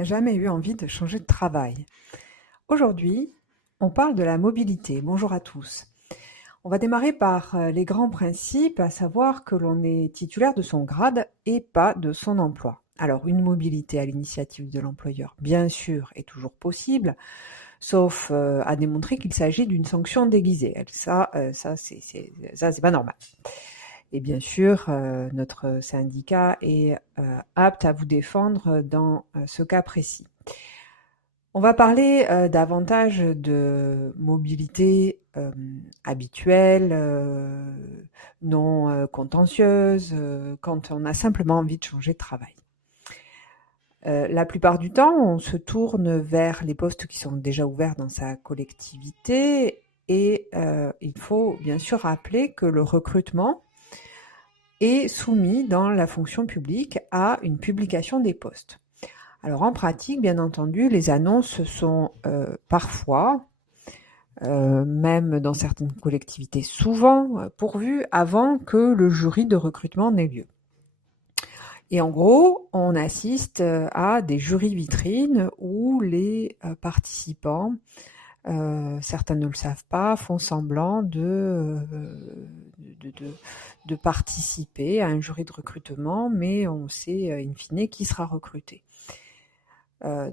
n'a jamais eu envie de changer de travail? Aujourd'hui, on parle de la mobilité. Bonjour à tous. On va démarrer par les grands principes, à savoir que l'on est titulaire de son grade et pas de son emploi. Alors, une mobilité à l'initiative de l'employeur, bien sûr, est toujours possible, sauf à démontrer qu'il s'agit d'une sanction déguisée. Ça, c'est pas normal. Et bien sûr, notre syndicat est apte à vous défendre dans ce cas précis. On va parler davantage de mobilité habituelle, non contentieuse, quand on a simplement envie de changer de travail. La plupart du temps, on se tourne vers les postes qui sont déjà ouverts dans sa collectivité et il faut bien sûr rappeler que le recrutement est soumis dans la fonction publique à une publication des postes. Alors en pratique, bien entendu, les annonces sont parfois, même dans certaines collectivités, souvent pourvues avant que le jury de recrutement n'ait lieu. Et en gros, on assiste à des jurys vitrines où les participants, certains ne le savent pas, font semblant de participer à un jury de recrutement, mais on sait in fine qui sera recruté. Ces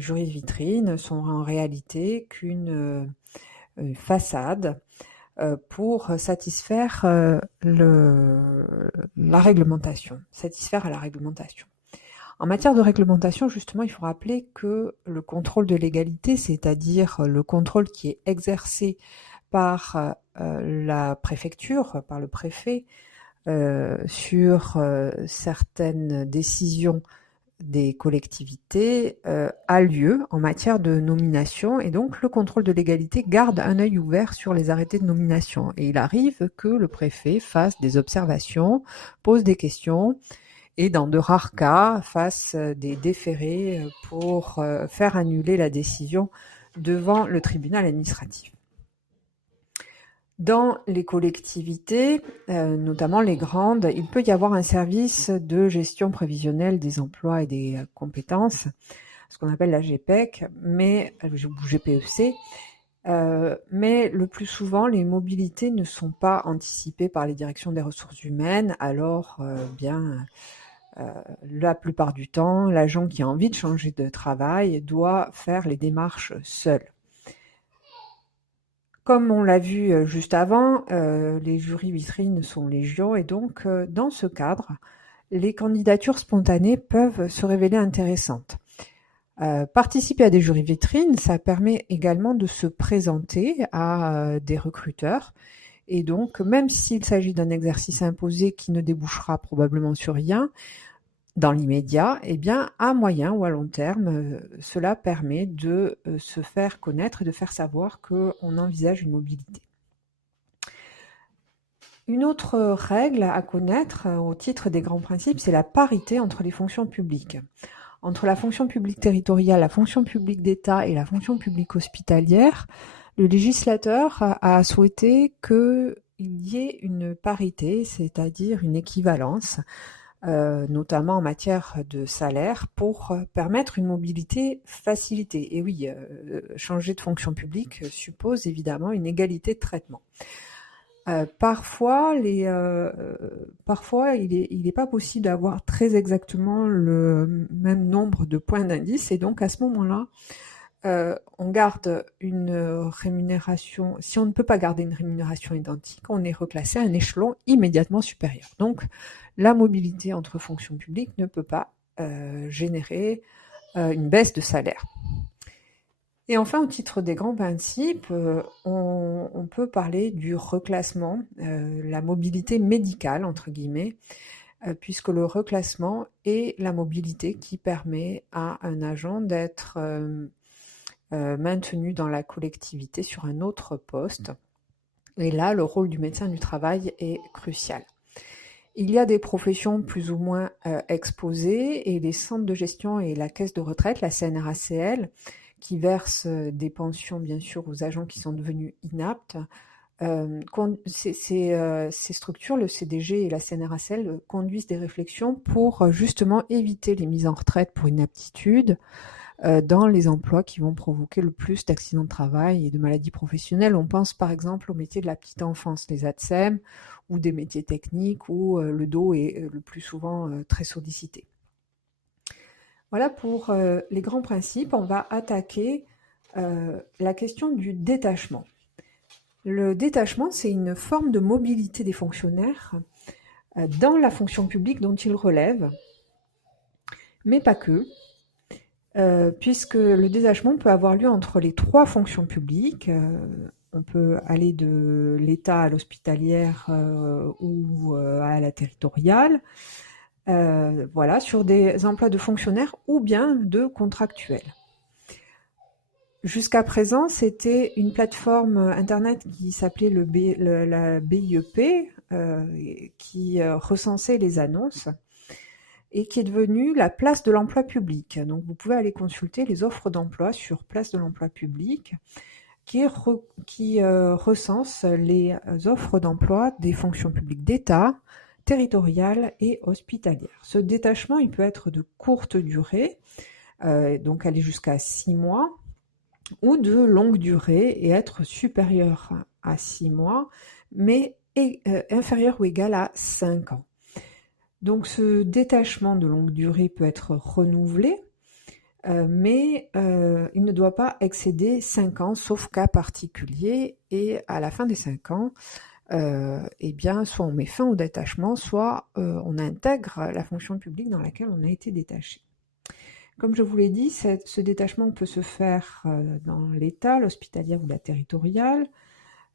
jurys de vitrine sont en réalité qu'une façade pour satisfaire la réglementation, satisfaire à la réglementation. En matière de réglementation, justement, il faut rappeler que le contrôle de légalité, c'est-à-dire le contrôle qui est exercé par la préfecture, par le préfet, sur certaines décisions des collectivités a lieu en matière de nomination et donc le contrôle de légalité garde un œil ouvert sur les arrêtés de nomination et il arrive que le préfet fasse des observations, pose des questions et dans de rares cas fasse des déférés pour faire annuler la décision devant le tribunal administratif. Dans les collectivités, notamment les grandes, il peut y avoir un service de gestion prévisionnelle des emplois et des compétences, ce qu'on appelle la GPEC, ou GPEC, mais le plus souvent, les mobilités ne sont pas anticipées par les directions des ressources humaines, alors la plupart du temps, l'agent qui a envie de changer de travail doit faire les démarches seul. Comme on l'a vu juste avant, les jurys vitrines sont légion et donc dans ce cadre, les candidatures spontanées peuvent se révéler intéressantes. Participer à des jurys vitrines, ça permet également de se présenter à des recruteurs et donc même s'il s'agit d'un exercice imposé qui ne débouchera probablement sur rien, dans l'immédiat, eh bien, à moyen ou à long terme, cela permet de se faire connaître et de faire savoir qu'on envisage une mobilité. Une autre règle à connaître au titre des grands principes, c'est la parité entre les fonctions publiques. Entre la fonction publique territoriale, la fonction publique d'État et la fonction publique hospitalière, le législateur a souhaité qu'il y ait une parité, c'est-à-dire une équivalence, notamment en matière de salaire, pour permettre une mobilité facilitée. Et oui, changer de fonction publique suppose évidemment une égalité de traitement. Parfois, il n'est pas possible d'avoir très exactement le même nombre de points d'indice, et donc à ce moment-là, on garde une rémunération. Si on ne peut pas garder une rémunération identique, on est reclassé à un échelon immédiatement supérieur. Donc, la mobilité entre fonctions publiques ne peut pas générer une baisse de salaire. Et enfin, au titre des grands principes, on peut parler du reclassement, la mobilité médicale, entre guillemets, puisque le reclassement est la mobilité qui permet à un agent d'être maintenu dans la collectivité sur un autre poste. Et là, le rôle du médecin du travail est crucial. Il y a des professions plus ou moins exposées et les centres de gestion et la caisse de retraite, la CNRACL, qui versent des pensions bien sûr aux agents qui sont devenus inaptes, Ces structures, le CDG et la CNRACL, conduisent des réflexions pour justement éviter les mises en retraite pour inaptitude dans les emplois qui vont provoquer le plus d'accidents de travail et de maladies professionnelles. On pense par exemple aux métiers de la petite enfance, les ATSEM, ou des métiers techniques où le dos est le plus souvent très sollicité. Voilà pour les grands principes. On va attaquer la question du détachement. Le détachement, c'est une forme de mobilité des fonctionnaires dans la fonction publique dont ils relèvent, mais pas que, puisque le détachement peut avoir lieu entre les 3 fonctions publiques. On peut aller de l'État à l'hospitalière ou à la territoriale, voilà, sur des emplois de fonctionnaires ou bien de contractuels. Jusqu'à présent, c'était une plateforme internet qui s'appelait la BIEP, qui recensait les annonces et qui est devenue la place de l'emploi public. Donc vous pouvez aller consulter les offres d'emploi sur place de l'emploi public qui recense les offres d'emploi des fonctions publiques d'État, territoriales et hospitalières. Ce détachement, il peut être de courte durée, donc aller jusqu'à 6 mois, ou de longue durée et être supérieur à 6 mois, mais inférieur ou égal à 5 ans. Donc ce détachement de longue durée peut être renouvelé, mais il ne doit pas excéder 5 ans, sauf cas particulier, et à la fin des 5 ans, eh bien, soit on met fin au détachement, soit on intègre la fonction publique dans laquelle on a été détaché. Comme je vous l'ai dit, ce détachement peut se faire dans l'État, l'hospitalière ou la territoriale.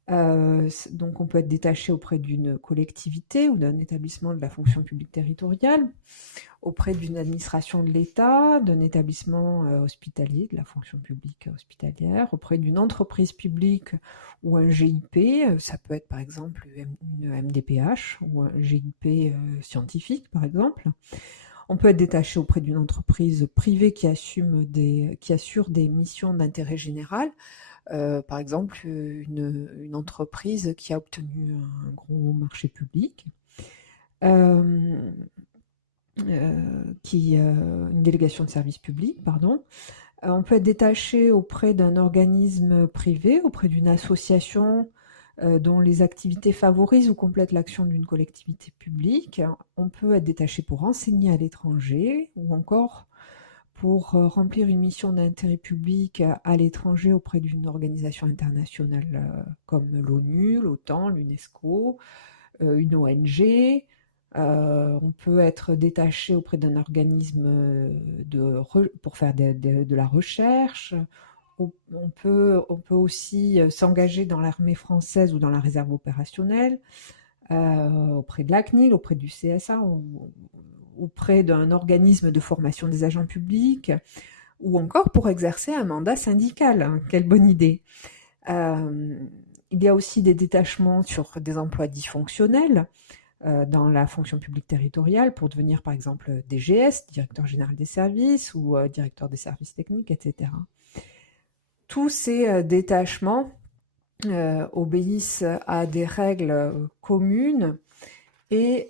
Donc on peut être détaché auprès d'une collectivité ou d'un établissement de la fonction publique territoriale, auprès d'une administration de l'État, d'un établissement hospitalier de la fonction publique hospitalière, auprès d'une entreprise publique ou un GIP. Ça peut être par exemple une MDPH ou un GIP scientifique par exemple. On peut être détaché auprès d'une entreprise privée qui assure des missions d'intérêt général. Par exemple, une entreprise qui a obtenu un gros marché public, une délégation de service public, pardon. On peut être détaché auprès d'un organisme privé, auprès d'une association dont les activités favorisent ou complètent l'action d'une collectivité publique. On peut être détaché pour enseigner à l'étranger ou encore pour remplir une mission d'intérêt public à l'étranger auprès d'une organisation internationale comme l'ONU, l'OTAN, l'UNESCO, une ONG. On peut être détaché auprès d'un organisme pour faire de la recherche. On peut aussi s'engager dans l'armée française ou dans la réserve opérationnelle, auprès de la CNIL, auprès du CSA, auprès d'un organisme de formation des agents publics, ou encore pour exercer un mandat syndical. Quelle bonne idée! Il y a aussi des détachements sur des emplois dits fonctionnels dans la fonction publique territoriale pour devenir par exemple DGS, directeur général des services, ou directeur des services techniques, etc. Tous ces détachements obéissent à des règles communes et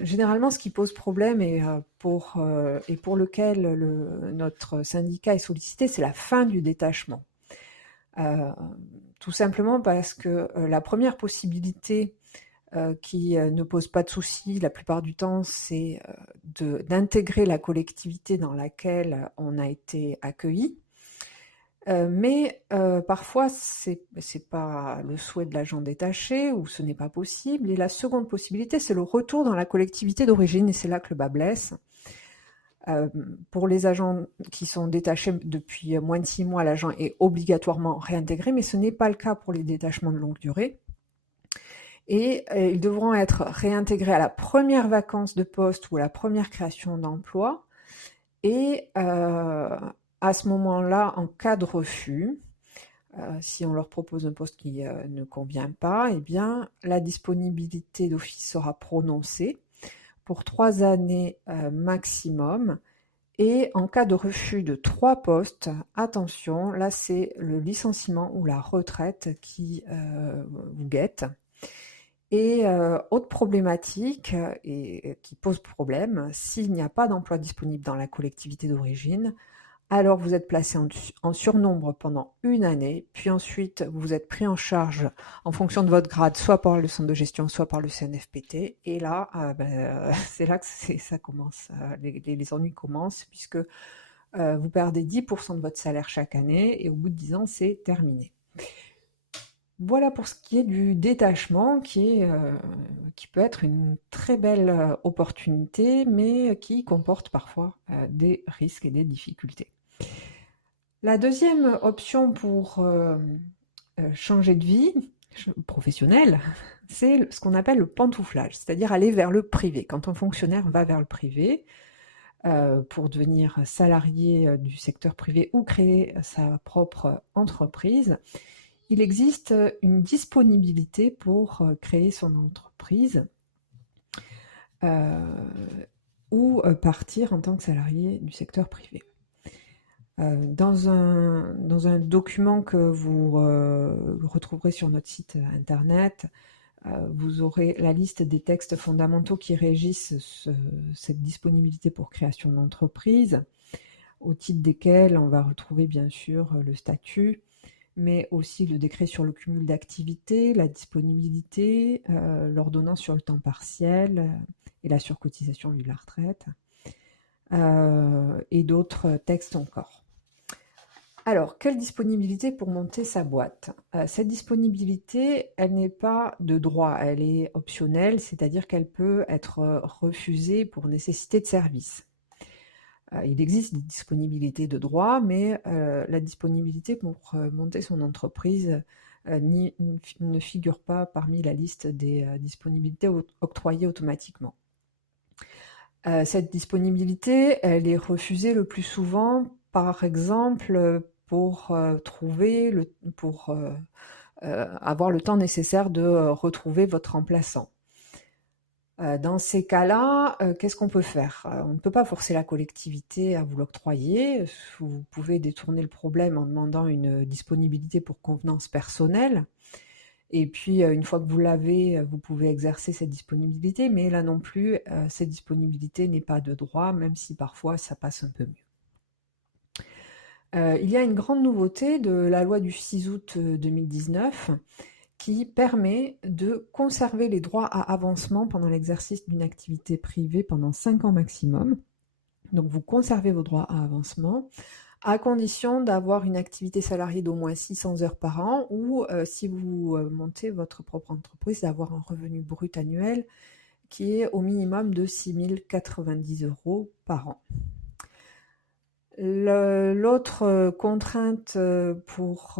généralement ce qui pose problème et pour lequel notre syndicat est sollicité, c'est la fin du détachement. Tout simplement parce que la première possibilité qui ne pose pas de souci la plupart du temps, c'est d'intégrer la collectivité dans laquelle on a été accueilli. Mais parfois, c'est pas le souhait de l'agent détaché ou ce n'est pas possible. Et la seconde possibilité, c'est le retour dans la collectivité d'origine, et c'est là que le bas blesse. Pour les agents qui sont détachés depuis moins de 6 mois, l'agent est obligatoirement réintégré, mais ce n'est pas le cas pour les détachements de longue durée. Et ils devront être réintégrés à la première vacance de poste ou à la première création d'emploi. Et à ce moment-là, en cas de refus, si on leur propose un poste qui ne convient pas, eh bien, la disponibilité d'office sera prononcée pour 3 années maximum. Et en cas de refus de 3 postes, attention, là c'est le licenciement ou la retraite qui vous guette. Et autre problématique et qui pose problème, s'il n'y a pas d'emploi disponible dans la collectivité d'origine, alors vous êtes placé en surnombre pendant 1 année, puis ensuite vous êtes pris en charge en fonction de votre grade, soit par le centre de gestion, soit par le CNFPT. Et là, c'est là que ça commence, les ennuis commencent, puisque vous perdez 10% de votre salaire chaque année, et au bout de 10 ans, c'est terminé. Voilà pour ce qui est du détachement, qui peut être une très belle opportunité, mais qui comporte parfois des risques et des difficultés. La deuxième option pour changer de vie professionnelle, c'est ce qu'on appelle le pantouflage, c'est-à-dire aller vers le privé. Quand un fonctionnaire va vers le privé pour devenir salarié du secteur privé ou créer sa propre entreprise, il existe une disponibilité pour créer son entreprise ou partir en tant que salarié du secteur privé. Dans un document que vous retrouverez sur notre site internet, vous aurez la liste des textes fondamentaux qui régissent cette disponibilité pour création d'entreprise, au titre desquels on va retrouver bien sûr le statut, mais aussi le décret sur le cumul d'activités, la disponibilité, l'ordonnance sur le temps partiel et la surcotisation vu de la retraite, et d'autres textes encore. Alors, quelle disponibilité pour monter sa boîte? Cette disponibilité, elle n'est pas de droit, elle est optionnelle, c'est-à-dire qu'elle peut être refusée pour nécessité de service. Il existe des disponibilités de droit, mais la disponibilité pour monter son entreprise ne figure pas parmi la liste des disponibilités octroyées automatiquement. Cette disponibilité, elle est refusée le plus souvent, par exemple, pour avoir le temps nécessaire de retrouver votre remplaçant. Dans ces cas-là, qu'est-ce qu'on peut faire? On ne peut pas forcer la collectivité à vous l'octroyer. Vous pouvez détourner le problème en demandant une disponibilité pour convenance personnelle. Et puis, une fois que vous l'avez, vous pouvez exercer cette disponibilité. Mais là non plus, cette disponibilité n'est pas de droit, même si parfois ça passe un peu mieux. Il y a une grande nouveauté de la loi du 6 août 2019 qui permet de conserver les droits à avancement pendant l'exercice d'une activité privée pendant 5 ans maximum. Donc vous conservez vos droits à avancement à condition d'avoir une activité salariée d'au moins 600 heures par an ou si vous montez votre propre entreprise, d'avoir un revenu brut annuel qui est au minimum de 6 090 € par an. L'autre contrainte pour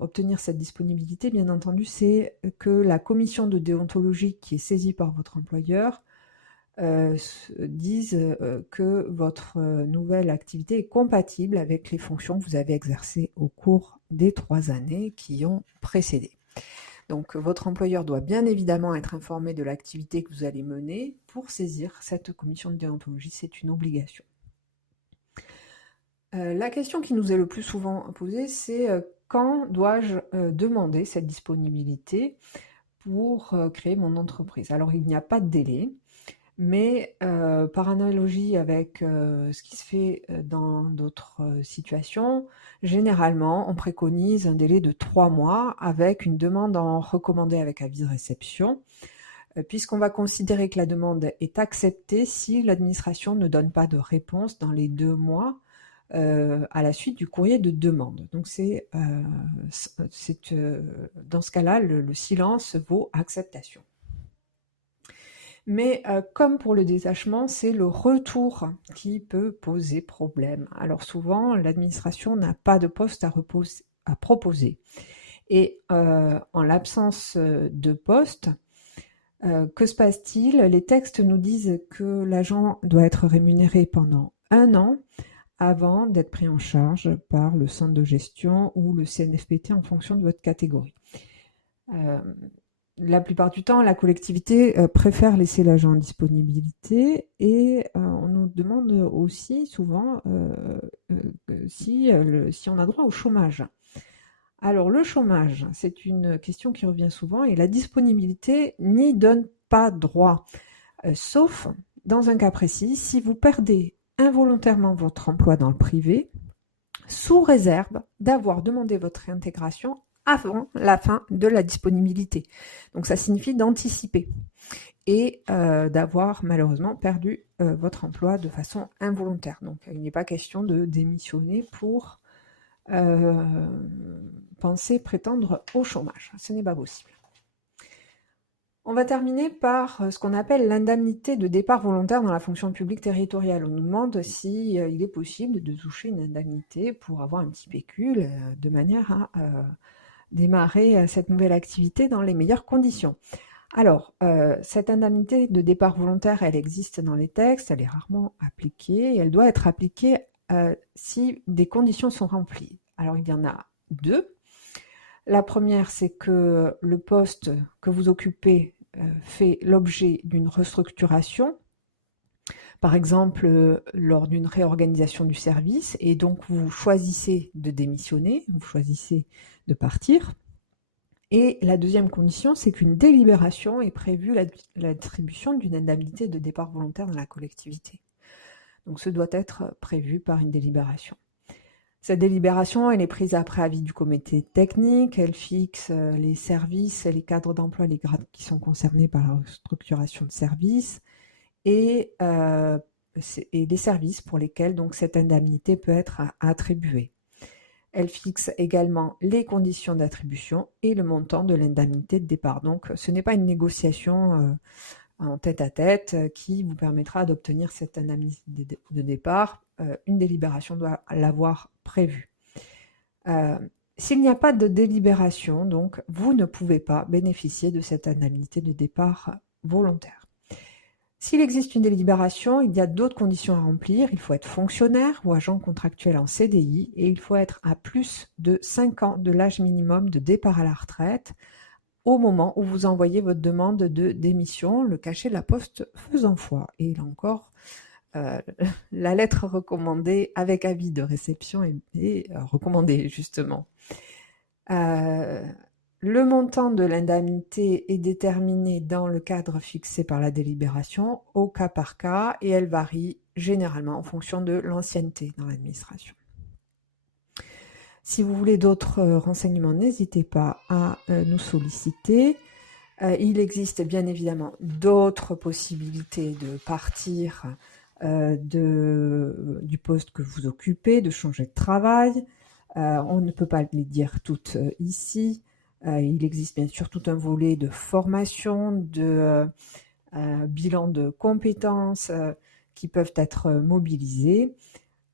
obtenir cette disponibilité, bien entendu, c'est que la commission de déontologie qui est saisie par votre employeur dise que votre nouvelle activité est compatible avec les fonctions que vous avez exercées au cours des 3 années qui ont précédé. Donc votre employeur doit bien évidemment être informé de l'activité que vous allez mener pour saisir cette commission de déontologie, c'est une obligation. La question qui nous est le plus souvent posée, c'est quand dois-je demander cette disponibilité pour créer mon entreprise? Alors il n'y a pas de délai, mais par analogie avec ce qui se fait dans d'autres situations, généralement on préconise un délai de 3 mois avec une demande en recommandé avec avis de réception, puisqu'on va considérer que la demande est acceptée si l'administration ne donne pas de réponse dans les 2 mois à la suite du courrier de demande. Donc dans ce cas-là, le silence vaut acceptation. Mais comme pour le détachement, c'est le retour qui peut poser problème. Alors souvent, l'administration n'a pas de poste à proposer. Et en l'absence de poste, que se passe-t-il? Les textes nous disent que l'agent doit être rémunéré pendant 1 an avant d'être pris en charge par le centre de gestion ou le CNFPT en fonction de votre catégorie. La plupart du temps, la collectivité préfère laisser l'agent en disponibilité et on nous demande aussi souvent si on a droit au chômage. Alors le chômage, c'est une question qui revient souvent et la disponibilité n'y donne pas droit, sauf dans un cas précis, si vous perdez involontairement votre emploi dans le privé, sous réserve d'avoir demandé votre réintégration avant la fin de la disponibilité. Donc ça signifie d'anticiper et d'avoir malheureusement perdu votre emploi de façon involontaire. Donc il n'est pas question de démissionner pour penser prétendre au chômage. Ce n'est pas possible. On va terminer par ce qu'on appelle l'indemnité de départ volontaire dans la fonction publique territoriale. On nous demande si il est possible de toucher une indemnité pour avoir un petit pécule de manière à démarrer cette nouvelle activité dans les meilleures conditions. Alors, cette indemnité de départ volontaire, elle existe dans les textes, elle est rarement appliquée et elle doit être appliquée si des conditions sont remplies. Alors, il y en a deux. La première, c'est que le poste que vous occupez fait l'objet d'une restructuration, par exemple lors d'une réorganisation du service, et donc vous choisissez de démissionner, vous choisissez de partir. Et la deuxième condition, c'est qu'une délibération est prévue l'attribution d'une indemnité de départ volontaire dans la collectivité. Donc ce doit être prévu par une délibération. Cette délibération, elle est prise après avis du comité technique, elle fixe les services, les cadres d'emploi, les grades qui sont concernés par la structuration de services et les services pour lesquels donc cette indemnité peut être attribuée. Elle fixe également les conditions d'attribution et le montant de l'indemnité de départ. Donc ce n'est pas une négociation en tête-à-tête qui vous permettra d'obtenir cette indemnité de départ. Une délibération doit l'avoir prévue. S'il n'y a pas de délibération, donc, vous ne pouvez pas bénéficier de cette indemnité de départ volontaire. S'il existe une délibération, il y a d'autres conditions à remplir. Il faut être fonctionnaire ou agent contractuel en CDI et il faut être à plus de 5 ans de l'âge minimum de départ à la retraite au moment où vous envoyez votre demande de démission, le cachet de la poste faisant foi. Et là encore, la lettre recommandée avec avis de réception est recommandée justement. Le montant de l'indemnité est déterminé dans le cadre fixé par la délibération au cas par cas et elle varie généralement en fonction de l'ancienneté dans l'administration. Si vous voulez d'autres renseignements, n'hésitez pas à nous solliciter. Il existe bien évidemment d'autres possibilités de partir du poste que vous occupez, de changer de travail. On ne peut pas les dire toutes ici. Il existe bien sûr tout un volet de formation, de bilan de compétences qui peuvent être mobilisés.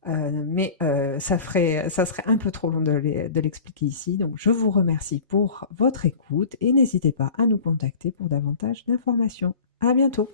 Mais ça serait un peu trop long de l'expliquer ici. Donc je vous remercie pour votre écoute et n'hésitez pas à nous contacter pour davantage d'informations. À bientôt.